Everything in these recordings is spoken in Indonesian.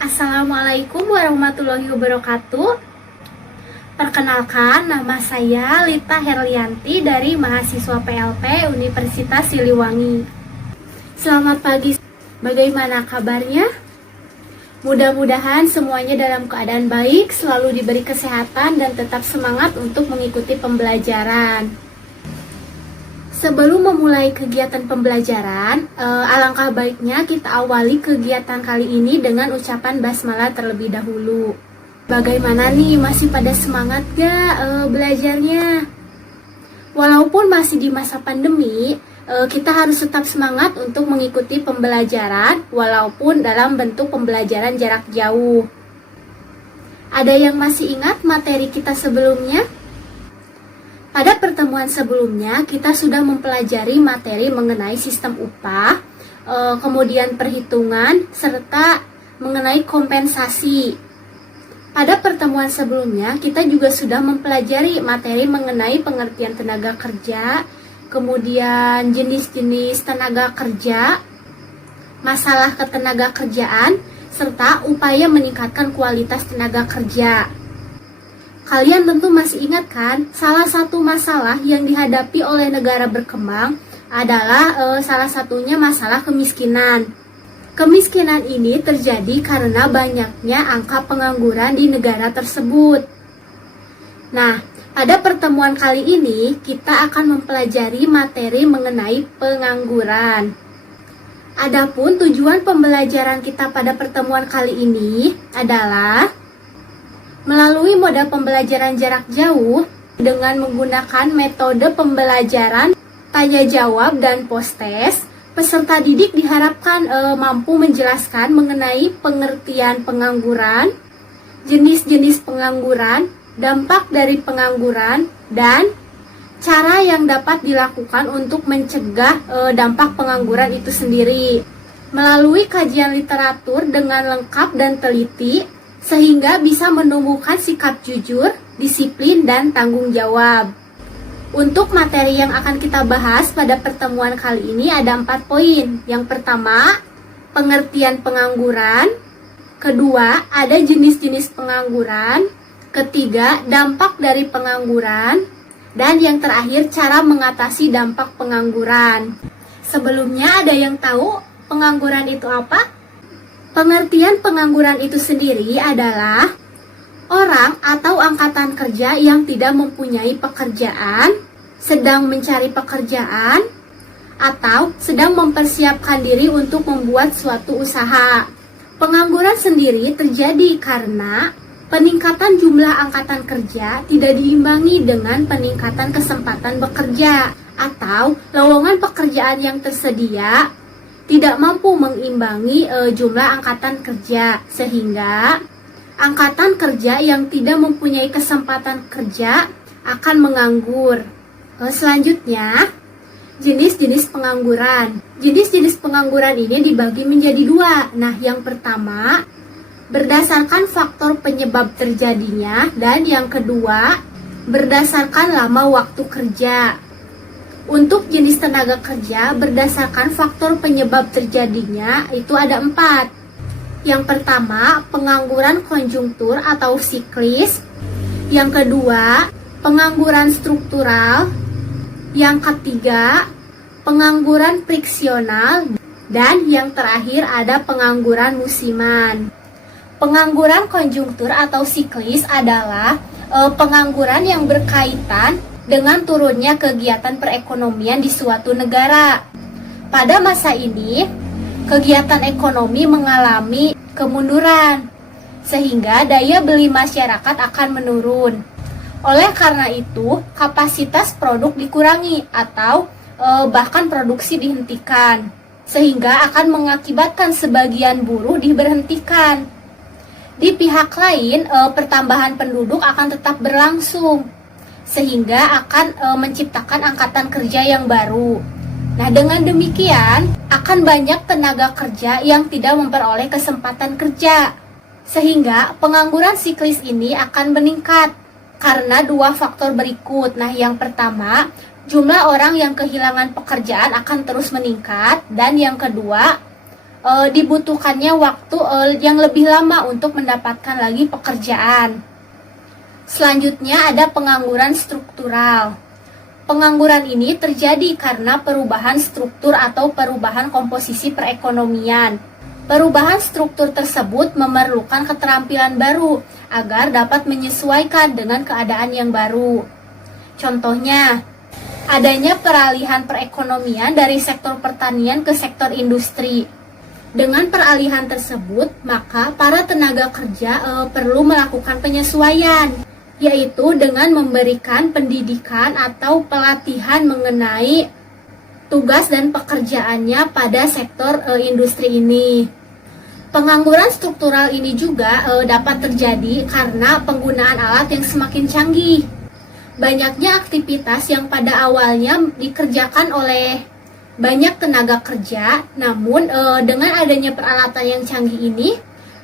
Assalamualaikum warahmatullahi wabarakatuh. Perkenalkan, nama saya Lita Herlianti dari mahasiswa PLP Universitas Siliwangi. Selamat pagi, bagaimana kabarnya? Mudah-mudahan semuanya dalam keadaan baik, selalu diberi kesehatan dan tetap semangat untuk mengikuti pembelajaran. Sebelum memulai kegiatan pembelajaran, alangkah baiknya kita awali kegiatan kali ini dengan ucapan basmalah terlebih dahulu. Bagaimana nih, masih pada semangat gak belajarnya? Walaupun masih di masa pandemi, kita harus tetap semangat untuk mengikuti pembelajaran walaupun dalam bentuk pembelajaran jarak jauh. Ada yang masih ingat materi kita sebelumnya? Pada pertemuan sebelumnya, kita sudah mempelajari materi mengenai sistem upah, kemudian perhitungan, serta mengenai kompensasi. Pada pertemuan sebelumnya, kita juga sudah mempelajari materi mengenai pengertian tenaga kerja, kemudian jenis-jenis tenaga kerja, masalah ketenaga kerjaan, serta upaya meningkatkan kualitas tenaga kerja. Kalian tentu masih ingat kan, salah satu masalah yang dihadapi oleh negara berkembang adalah salah satunya masalah kemiskinan. Kemiskinan ini terjadi karena banyaknya angka pengangguran di negara tersebut. Nah, pada pertemuan kali ini kita akan mempelajari materi mengenai pengangguran. Adapun tujuan pembelajaran kita pada pertemuan kali ini adalah melalui moda pembelajaran jarak jauh dengan menggunakan metode pembelajaran tanya jawab dan post-test, peserta didik diharapkan mampu menjelaskan mengenai pengertian pengangguran, jenis-jenis pengangguran, dampak dari pengangguran, dan cara yang dapat dilakukan untuk mencegah dampak pengangguran itu sendiri. Melalui kajian literatur dengan lengkap dan teliti, sehingga bisa menumbuhkan sikap jujur, disiplin, dan tanggung jawab. Untuk materi yang akan kita bahas pada pertemuan kali ini ada 4 poin. Yang pertama, pengertian pengangguran. Kedua, ada jenis-jenis pengangguran. Ketiga, dampak dari pengangguran. Dan yang terakhir, cara mengatasi dampak pengangguran. Sebelumnya, ada yang tahu pengangguran itu apa? Pengertian pengangguran itu sendiri adalah orang atau angkatan kerja yang tidak mempunyai pekerjaan, sedang mencari pekerjaan, atau sedang mempersiapkan diri untuk membuat suatu usaha. Pengangguran sendiri terjadi karena peningkatan jumlah angkatan kerja tidak diimbangi dengan peningkatan kesempatan bekerja, atau lowongan pekerjaan yang tersedia tidak mampu mengimbangi jumlah angkatan kerja, sehingga angkatan kerja yang tidak mempunyai kesempatan kerja akan menganggur. Selanjutnya, jenis-jenis pengangguran. Jenis-jenis pengangguran ini dibagi menjadi 2. Nah, yang pertama, berdasarkan faktor penyebab terjadinya, dan yang kedua, berdasarkan lama waktu kerja. Untuk jenis tenaga kerja berdasarkan faktor penyebab terjadinya itu ada 4. Yang pertama, pengangguran konjungtur atau siklis. Yang kedua, pengangguran struktural. Yang ketiga, pengangguran friksional. Dan yang terakhir ada pengangguran musiman. Pengangguran konjungtur atau siklis adalah pengangguran yang berkaitan dengan turunnya kegiatan perekonomian di suatu negara. Pada masa ini, kegiatan ekonomi mengalami kemunduran, sehingga daya beli masyarakat akan menurun. Oleh karena itu, kapasitas produk dikurangi atau bahkan produksi dihentikan, sehingga akan mengakibatkan sebagian buruh diberhentikan. Di pihak lain, pertambahan penduduk akan tetap berlangsung, sehingga akan menciptakan angkatan kerja yang baru. Nah, dengan demikian akan banyak tenaga kerja yang tidak memperoleh kesempatan kerja, sehingga pengangguran siklis ini akan meningkat karena 2 faktor berikut. Nah, yang pertama, jumlah orang yang kehilangan pekerjaan akan terus meningkat, dan yang kedua, dibutuhkannya waktu yang lebih lama untuk mendapatkan lagi pekerjaan. Selanjutnya ada pengangguran struktural. Pengangguran ini terjadi karena perubahan struktur atau perubahan komposisi perekonomian. Perubahan struktur tersebut memerlukan keterampilan baru agar dapat menyesuaikan dengan keadaan yang baru. Contohnya, adanya peralihan perekonomian dari sektor pertanian ke sektor industri. Dengan peralihan tersebut, maka para tenaga kerja perlu melakukan penyesuaian, yaitu dengan memberikan pendidikan atau pelatihan mengenai tugas dan pekerjaannya pada sektor industri ini. Pengangguran struktural ini juga dapat terjadi karena penggunaan alat yang semakin canggih. Banyaknya aktivitas yang pada awalnya dikerjakan oleh banyak tenaga kerja, namun dengan adanya peralatan yang canggih ini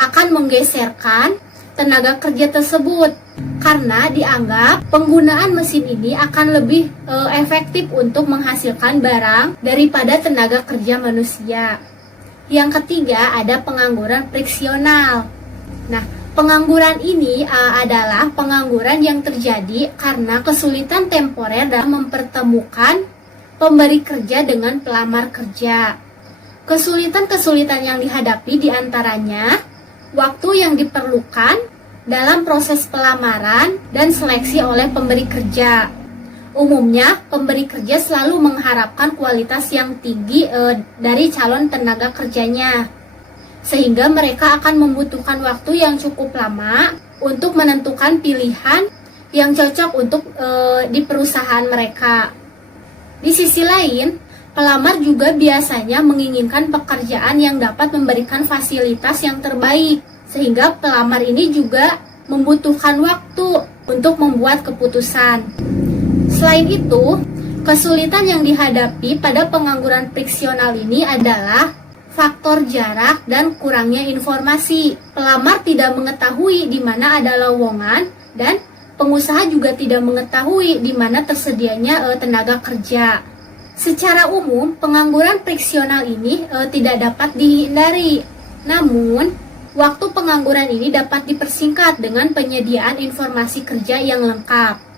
akan menggeserkan tenaga kerja tersebut karena dianggap penggunaan mesin ini akan lebih efektif untuk menghasilkan barang daripada tenaga kerja manusia. Yang ketiga ada pengangguran friksional. Nah, pengangguran ini adalah pengangguran yang terjadi karena kesulitan temporer dalam mempertemukan pemberi kerja dengan pelamar kerja. Kesulitan-kesulitan yang dihadapi diantaranya waktu yang diperlukan dalam proses pelamaran dan seleksi oleh pemberi kerja. Umumnya, pemberi kerja selalu mengharapkan kualitas yang tinggi dari calon tenaga kerjanya, sehingga mereka akan membutuhkan waktu yang cukup lama untuk menentukan pilihan yang cocok untuk di perusahaan mereka. Di sisi lain, pelamar juga biasanya menginginkan pekerjaan yang dapat memberikan fasilitas yang terbaik, sehingga pelamar ini juga membutuhkan waktu untuk membuat keputusan. Selain itu, kesulitan yang dihadapi pada pengangguran friksional ini adalah faktor jarak dan kurangnya informasi. Pelamar tidak mengetahui di mana ada lowongan dan pengusaha juga tidak mengetahui di mana tersedianya tenaga kerja. Secara umum, pengangguran friksional ini tidak dapat dihindari. Namun, waktu pengangguran ini dapat dipersingkat dengan penyediaan informasi kerja yang lengkap.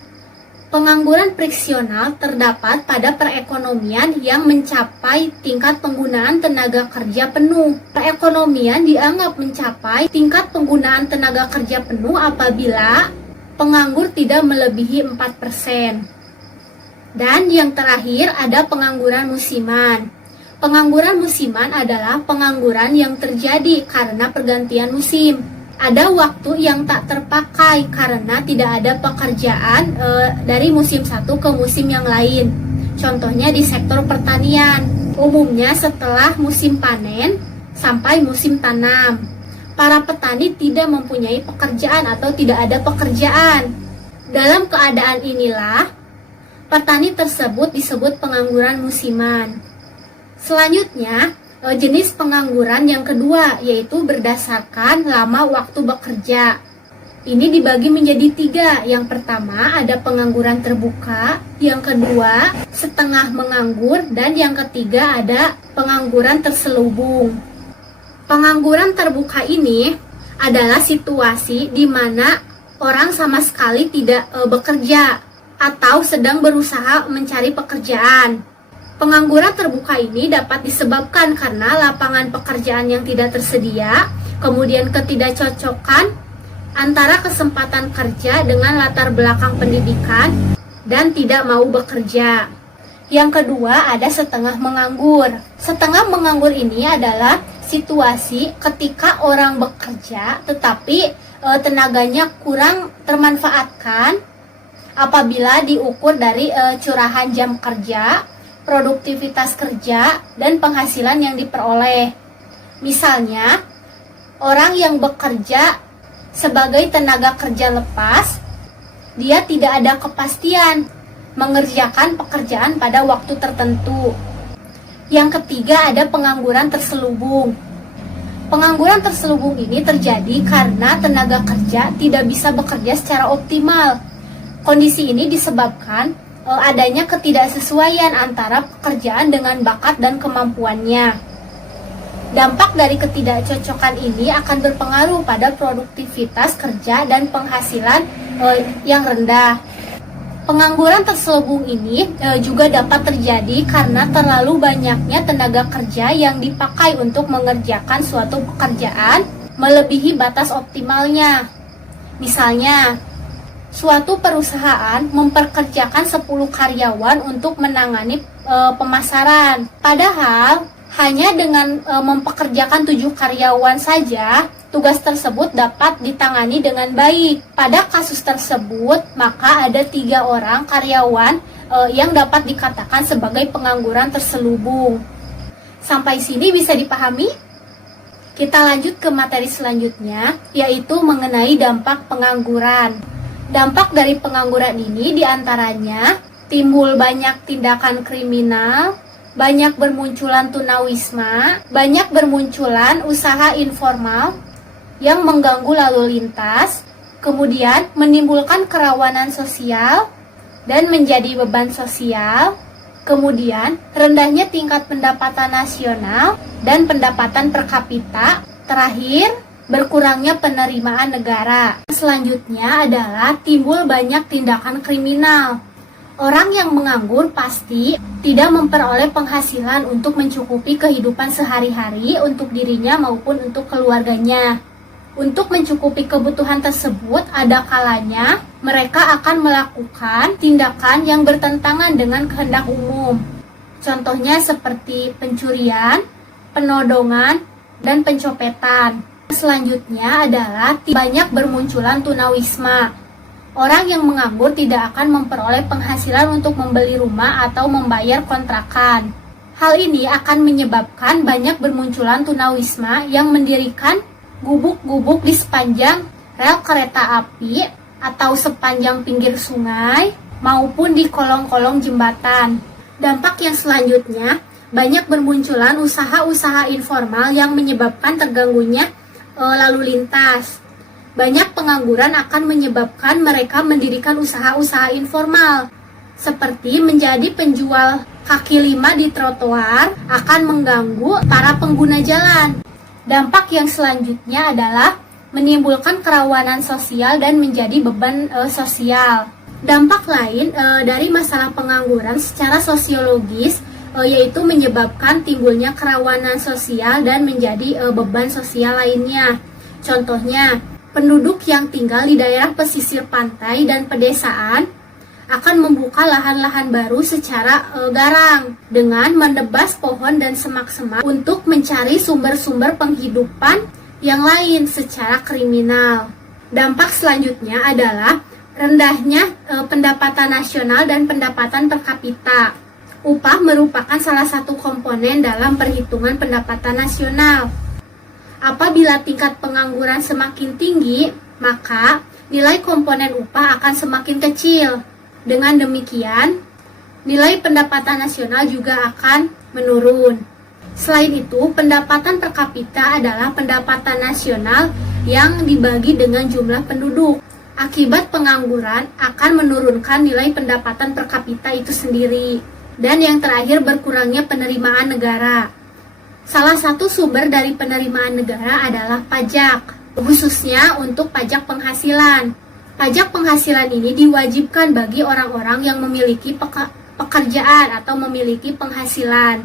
Pengangguran friksional terdapat pada perekonomian yang mencapai tingkat penggunaan tenaga kerja penuh. Perekonomian dianggap mencapai tingkat penggunaan tenaga kerja penuh apabila penganggur tidak melebihi 4%. Dan yang terakhir ada pengangguran musiman. Pengangguran musiman adalah pengangguran yang terjadi karena pergantian musim. Ada waktu yang tak terpakai karena tidak ada pekerjaan dari musim satu ke musim yang lain. Contohnya di sektor pertanian, umumnya setelah musim panen sampai musim tanam. Para petani tidak mempunyai pekerjaan atau tidak ada pekerjaan. Dalam keadaan inilah, petani tersebut disebut pengangguran musiman. Selanjutnya, jenis pengangguran yang kedua yaitu berdasarkan lama waktu bekerja. Ini dibagi menjadi 3. Yang pertama ada pengangguran terbuka, yang kedua setengah menganggur, dan yang ketiga ada pengangguran terselubung. Pengangguran terbuka ini adalah situasi di mana orang sama sekali tidak bekerja atau sedang berusaha mencari pekerjaan. Pengangguran terbuka ini dapat disebabkan karena lapangan pekerjaan yang tidak tersedia, kemudian ketidakcocokan antara kesempatan kerja dengan latar belakang pendidikan, dan tidak mau bekerja. Yang kedua ada setengah menganggur. Setengah menganggur ini adalah situasi ketika orang bekerja tetapi tenaganya kurang termanfaatkan apabila diukur dari curahan jam kerja, produktivitas kerja, dan penghasilan yang diperoleh. Misalnya, orang yang bekerja sebagai tenaga kerja lepas, dia tidak ada kepastian mengerjakan pekerjaan pada waktu tertentu. Yang ketiga ada pengangguran terselubung. Pengangguran terselubung ini terjadi karena tenaga kerja tidak bisa bekerja secara optimal. Kondisi ini disebabkan adanya ketidaksesuaian antara pekerjaan dengan bakat dan kemampuannya. Dampak dari ketidakcocokan ini akan berpengaruh pada produktivitas kerja dan penghasilan yang rendah. Pengangguran terselubung ini juga dapat terjadi karena terlalu banyaknya tenaga kerja yang dipakai untuk mengerjakan suatu pekerjaan melebihi batas optimalnya. Misalnya, suatu perusahaan memperkerjakan 10 karyawan untuk menangani pemasaran. Padahal, hanya dengan mempekerjakan 7 karyawan saja, tugas tersebut dapat ditangani dengan baik. Pada kasus tersebut, maka ada 3 orang karyawan yang dapat dikatakan sebagai pengangguran terselubung. Sampai sini bisa dipahami? Kita lanjut ke materi selanjutnya, yaitu mengenai dampak pengangguran. Dampak dari pengangguran ini diantaranya timbul banyak tindakan kriminal, banyak bermunculan tunawisma, banyak bermunculan usaha informal yang mengganggu lalu lintas, kemudian menimbulkan kerawanan sosial dan menjadi beban sosial, kemudian rendahnya tingkat pendapatan nasional dan pendapatan per kapita, terakhir berkurangnya penerimaan negara. Selanjutnya adalah timbul banyak tindakan kriminal. Orang yang menganggur pasti tidak memperoleh penghasilan untuk mencukupi kehidupan sehari-hari untuk dirinya maupun untuk keluarganya. Untuk mencukupi kebutuhan tersebut, ada kalanya mereka akan melakukan tindakan yang bertentangan dengan kehendak umum. Contohnya seperti pencurian, penodongan, dan pencopetan. Selanjutnya adalah banyak bermunculan tunawisma. Orang yang menganggur tidak akan memperoleh penghasilan untuk membeli rumah atau membayar kontrakan. Hal ini akan menyebabkan banyak bermunculan tunawisma yang mendirikan gubuk-gubuk di sepanjang rel kereta api atau sepanjang pinggir sungai maupun di kolong-kolong jembatan. Dampak yang selanjutnya, banyak bermunculan usaha-usaha informal yang menyebabkan terganggunya lalu lintas. Banyak pengangguran akan menyebabkan mereka mendirikan usaha-usaha informal, seperti menjadi penjual kaki lima di trotoar akan mengganggu para pengguna jalan. Dampak yang selanjutnya adalah menimbulkan kerawanan sosial dan menjadi beban sosial. Dampak lain dari masalah pengangguran secara sosiologis yaitu menyebabkan timbulnya kerawanan sosial dan menjadi beban sosial lainnya. Contohnya, penduduk yang tinggal di daerah pesisir pantai dan pedesaan akan membuka lahan-lahan baru secara garang dengan menebas pohon dan semak-semak untuk mencari sumber-sumber penghidupan yang lain secara kriminal. Dampak selanjutnya adalah rendahnya pendapatan nasional dan pendapatan per kapita. Upah merupakan salah satu komponen dalam perhitungan pendapatan nasional. Apabila tingkat pengangguran semakin tinggi, maka nilai komponen upah akan semakin kecil. Dengan demikian, nilai pendapatan nasional juga akan menurun. Selain itu, pendapatan per kapita adalah pendapatan nasional yang dibagi dengan jumlah penduduk. Akibat pengangguran akan menurunkan nilai pendapatan per kapita itu sendiri. Dan yang terakhir, berkurangnya penerimaan negara. Salah satu sumber dari penerimaan negara adalah pajak, khususnya untuk pajak penghasilan. Pajak penghasilan ini diwajibkan bagi orang-orang yang memiliki pekerjaan atau memiliki penghasilan.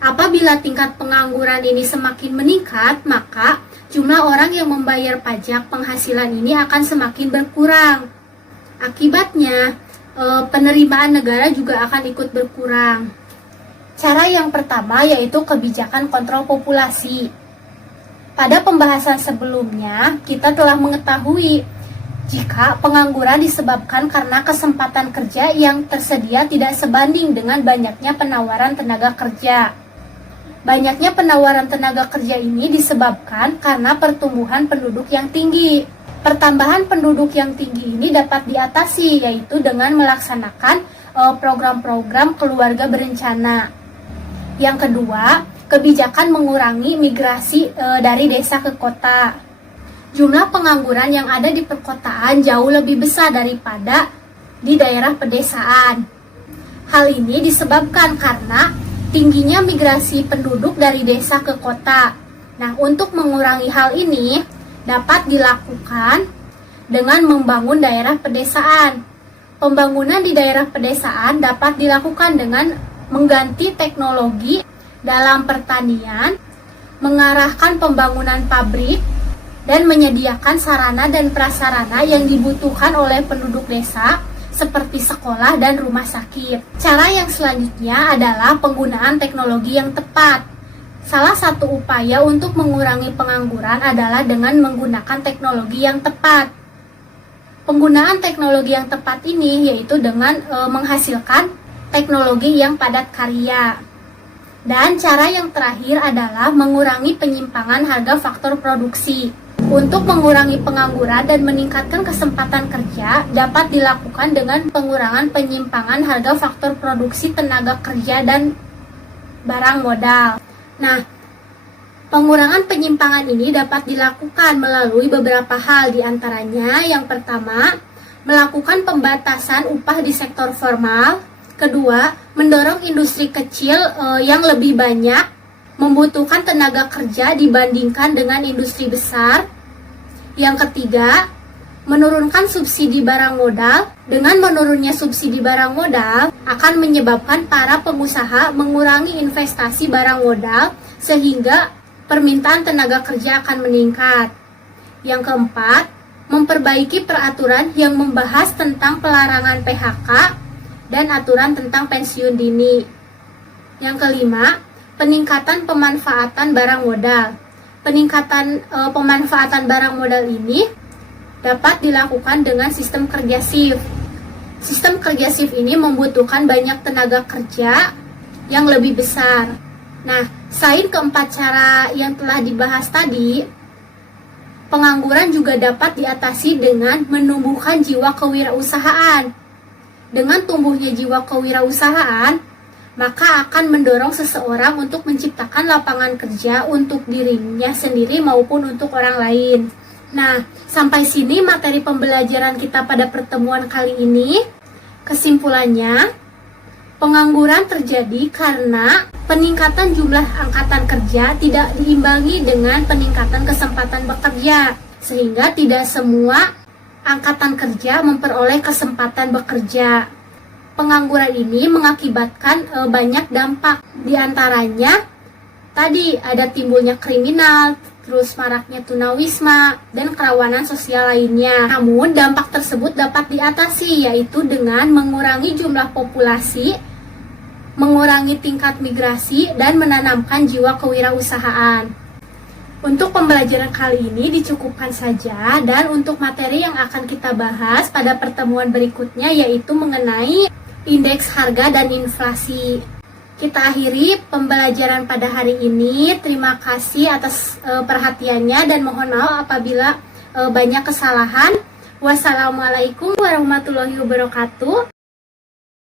Apabila tingkat pengangguran ini semakin meningkat, maka jumlah orang yang membayar pajak penghasilan ini akan semakin berkurang. Akibatnya, penerimaan negara juga akan ikut berkurang. Cara yang pertama yaitu kebijakan kontrol populasi. Pada pembahasan sebelumnya, kita telah mengetahui jika pengangguran disebabkan karena kesempatan kerja yang tersedia tidak sebanding dengan banyaknya penawaran tenaga kerja. Banyaknya penawaran tenaga kerja ini disebabkan karena pertumbuhan penduduk yang tinggi. Pertambahan penduduk yang tinggi ini dapat diatasi yaitu dengan melaksanakan program-program keluarga berencana. Yang kedua, kebijakan mengurangi migrasi dari desa ke kota. Jumlah pengangguran yang ada di perkotaan jauh lebih besar daripada di daerah pedesaan. Hal ini disebabkan karena tingginya migrasi penduduk dari desa ke kota. Nah, untuk mengurangi hal ini dapat dilakukan dengan membangun daerah pedesaan. Pembangunan di daerah pedesaan dapat dilakukan dengan mengganti teknologi dalam pertanian, mengarahkan pembangunan pabrik, dan menyediakan sarana dan prasarana yang dibutuhkan oleh penduduk desa seperti sekolah dan rumah sakit. Cara yang selanjutnya adalah penggunaan teknologi yang tepat. Salah satu upaya untuk mengurangi pengangguran adalah dengan menggunakan teknologi yang tepat. Penggunaan teknologi yang tepat ini yaitu dengan menghasilkan teknologi yang padat karya. Dan cara yang terakhir adalah mengurangi penyimpangan harga faktor produksi. Untuk mengurangi pengangguran dan meningkatkan kesempatan kerja dapat dilakukan dengan pengurangan penyimpangan harga faktor produksi tenaga kerja dan barang modal. Nah, pengurangan penyimpangan ini dapat dilakukan melalui beberapa hal, diantaranya yang pertama, melakukan pembatasan upah di sektor formal. Kedua, mendorong industri kecil yang lebih banyak membutuhkan tenaga kerja dibandingkan dengan industri besar. Yang ketiga, menurunkan subsidi barang modal. Dengan menurunnya subsidi barang modal akan menyebabkan para pengusaha mengurangi investasi barang modal sehingga permintaan tenaga kerja akan meningkat. Yang keempat, memperbaiki peraturan yang membahas tentang pelarangan PHK dan aturan tentang pensiun dini. Yang kelima, peningkatan pemanfaatan barang modal. Peningkatan pemanfaatan barang modal ini dapat dilakukan dengan sistem kerja shift. Sistem kerja shift ini membutuhkan banyak tenaga kerja yang lebih besar. Nah, selain keempat cara yang telah dibahas tadi, pengangguran juga dapat diatasi dengan menumbuhkan jiwa kewirausahaan. Dengan tumbuhnya jiwa kewirausahaan, maka akan mendorong seseorang untuk menciptakan lapangan kerja untuk dirinya sendiri maupun untuk orang lain. Nah, sampai sini materi pembelajaran kita pada pertemuan kali ini. Kesimpulannya, pengangguran terjadi karena peningkatan jumlah angkatan kerja tidak diimbangi dengan peningkatan kesempatan bekerja, sehingga tidak semua angkatan kerja memperoleh kesempatan bekerja. Pengangguran ini mengakibatkan banyak dampak. Di antaranya tadi ada timbulnya kriminal, terus maraknya tunawisma, dan kerawanan sosial lainnya. Namun dampak tersebut dapat diatasi, yaitu dengan mengurangi jumlah populasi, mengurangi tingkat migrasi, dan menanamkan jiwa kewirausahaan. Untuk pembelajaran kali ini dicukupkan saja, dan untuk materi yang akan kita bahas pada pertemuan berikutnya yaitu mengenai indeks harga dan inflasi. Kita akhiri pembelajaran pada hari ini. Terima kasih atas perhatiannya dan mohon maaf apabila banyak kesalahan. Wassalamualaikum warahmatullahi wabarakatuh.